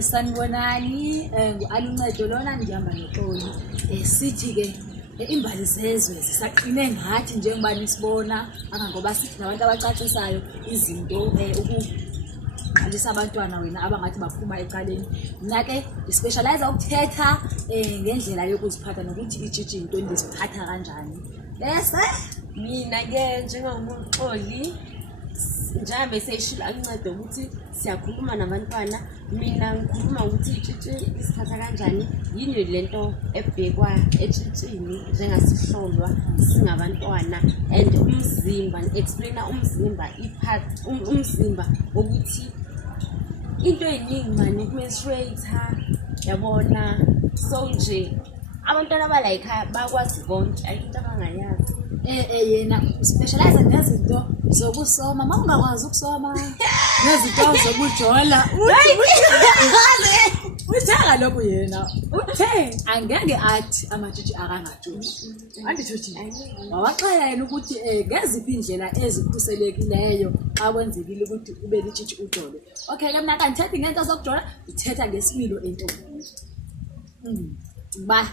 Sanibonani, ngu-Aluncedo lona ngihamba noXoli. Sithi-ke imbali zezwe zisaqine ngathi njengoba nisibona ngoba sithi nabantu abacacisayo izinto ukuqalisa abantwana wena abangathi baphuma eqaleni. Mina-ke ngispecialize ukuthetha ngendlela yokuziphatha nokuthi ijiji into ndiziphatha kanjani. Bese mina-ke njengoXoli njengoba seyishilo Aluncedo ukuthi siyakhuluma nabantwana, mina ngikhuluma ukuthi ijiji isiphatha kanjani, yini lento ebhekwa ejijini njengasihlolwa singabantwana, and umzimba explainer umzimba umzimba ukuthi into eyiningi manje ku-menstruator yabona. So nje abantwana abalaykhaya bakwazi konke, ayikho into abangayazi. Yena specialize ngezinto zokusoma. Mawungakwazi ukusoma nezinto zokujola uthanga lokhu yena uthe angeke athi amajiji akangajoli. Andithuthi wawaxela yena ukuthi ngeziphi indlela ezikhuselekileyo xa kwenzekile ukuthi ube lijiji ujole. Okay ke mina kangithethi ngento zokujola, ngithetha ngesimilo entombini. Ba